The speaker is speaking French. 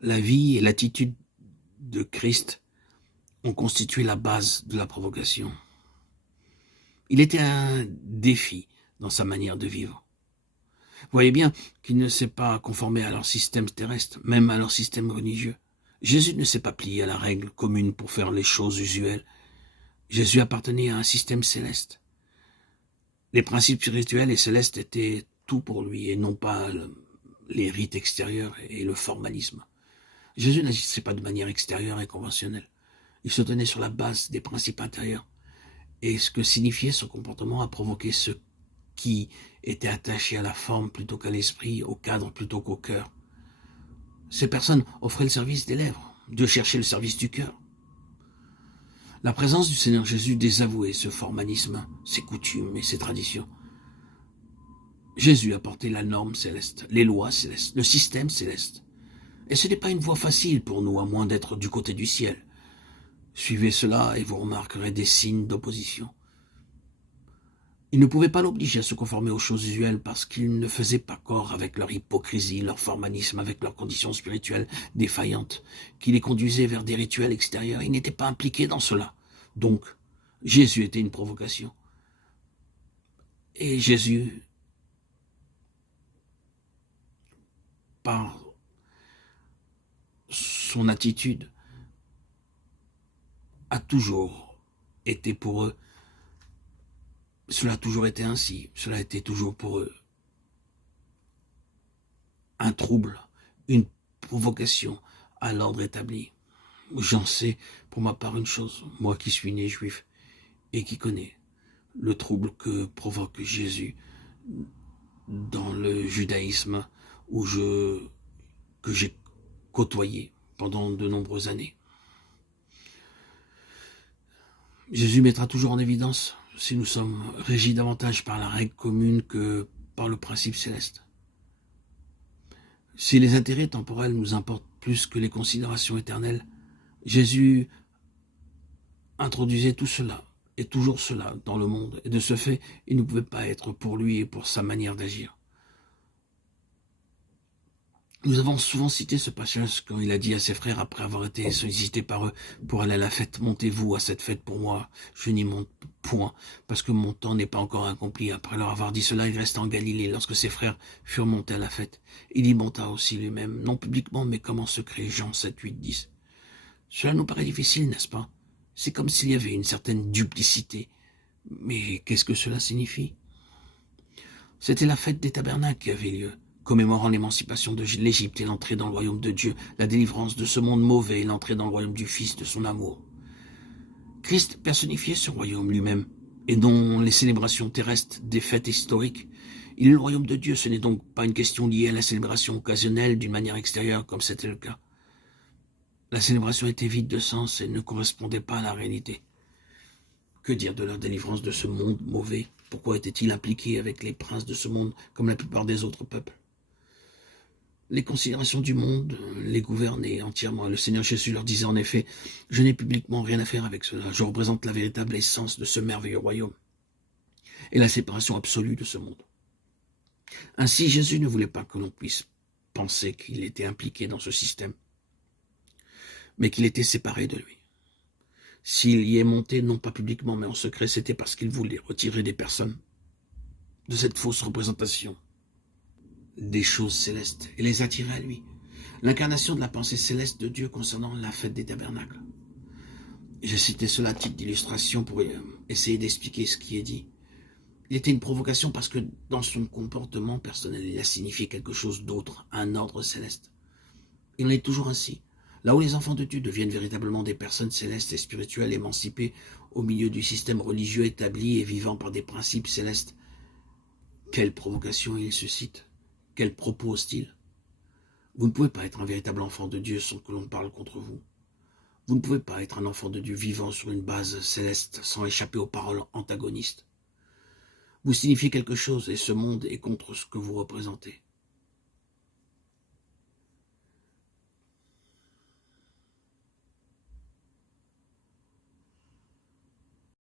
La vie et l'attitude de Christ ont constitué la base de la provocation. Il était un défi dans sa manière de vivre. Vous voyez bien qu'il ne s'est pas conformé à leur système terrestre, même à leur système religieux. Jésus ne s'est pas plié à la règle commune pour faire les choses usuelles. Jésus appartenait à un système céleste. Les principes spirituels et célestes étaient tout pour lui et non pas les rites extérieurs et le formalisme. Jésus n'agissait pas de manière extérieure et conventionnelle. Il se tenait sur la base des principes intérieurs. Et ce que signifiait son comportement a provoqué ceux qui étaient attachés à la forme plutôt qu'à l'esprit, au cadre plutôt qu'au cœur. Ces personnes offraient le service des lèvres. Dieu cherchait le service du cœur. La présence du Seigneur Jésus désavouait ce formalisme, ses coutumes et ses traditions. Jésus apportait la norme céleste, les lois célestes, le système céleste. Et ce n'est pas une voie facile pour nous, à moins d'être du côté du ciel. Suivez cela et vous remarquerez des signes d'opposition. Ils ne pouvaient pas l'obliger à se conformer aux choses usuelles parce qu'ils ne faisaient pas corps avec leur hypocrisie, leur formalisme, avec leurs conditions spirituelles défaillantes, qui les conduisaient vers des rituels extérieurs. Ils n'étaient pas impliqués dans cela. Donc, Jésus était une provocation. Et Jésus, par son attitude, a toujours été pour eux. Cela a toujours été ainsi. Cela a été toujours pour eux un trouble, une provocation à l'ordre établi. J'en sais pour ma part une chose, moi qui suis né juif et qui connais le trouble que provoque Jésus dans le judaïsme que j'ai côtoyé pendant de nombreuses années. Jésus mettra toujours en évidence si nous sommes régis davantage par la règle commune que par le principe céleste. Si les intérêts temporels nous importent plus que les considérations éternelles, Jésus introduisait tout cela, et toujours cela, dans le monde, et de ce fait, il ne pouvait pas être pour lui et pour sa manière d'agir. Nous avons souvent cité ce passage quand il a dit à ses frères, après avoir été sollicité par eux pour aller à la fête, « Montez-vous à cette fête pour moi, je n'y monte point, parce que mon temps n'est pas encore accompli. » Après leur avoir dit cela, il resta en Galilée. Lorsque ses frères furent montés à la fête, il y monta aussi lui-même, non publiquement, mais comme en secret. Jean 7, 8, 10. Cela nous paraît difficile, n'est-ce pas? C'est comme s'il y avait une certaine duplicité. Mais qu'est-ce que cela signifie? C'était la fête des tabernacles qui avait lieu, commémorant l'émancipation de l'Égypte et l'entrée dans le royaume de Dieu, la délivrance de ce monde mauvais et l'entrée dans le royaume du Fils de son amour. Christ personnifiait ce royaume lui-même, et non les célébrations terrestres des fêtes historiques. Il est le royaume de Dieu, ce n'est donc pas une question liée à la célébration occasionnelle d'une manière extérieure comme c'était le cas. La célébration était vide de sens et ne correspondait pas à la réalité. Que dire de la délivrance de ce monde mauvais? Pourquoi était-il impliqué avec les princes de ce monde comme la plupart des autres peuples? Les considérations du monde les gouvernaient entièrement. Le Seigneur Jésus leur disait en effet, « Je n'ai publiquement rien à faire avec cela. Je représente la véritable essence de ce merveilleux royaume et la séparation absolue de ce monde. » Ainsi, Jésus ne voulait pas que l'on puisse penser qu'il était impliqué dans ce système, mais qu'il était séparé de lui. S'il y est monté, non pas publiquement, mais en secret, c'était parce qu'il voulait retirer des personnes de cette fausse représentation des choses célestes et les attirer à lui. L'incarnation de la pensée céleste de Dieu concernant la fête des tabernacles. J'ai cité cela à titre d'illustration pour essayer d'expliquer ce qui est dit. Il était une provocation parce que dans son comportement personnel, il a signifié quelque chose d'autre, un ordre céleste. Il en est toujours ainsi. Là où les enfants de Dieu deviennent véritablement des personnes célestes et spirituelles émancipées au milieu du système religieux établi et vivant par des principes célestes, quelle provocation il suscite? Quel propos hostile? Vous ne pouvez pas être un véritable enfant de Dieu sans que l'on parle contre vous. Vous ne pouvez pas être un enfant de Dieu vivant sur une base céleste sans échapper aux paroles antagonistes. Vous signifiez quelque chose et ce monde est contre ce que vous représentez.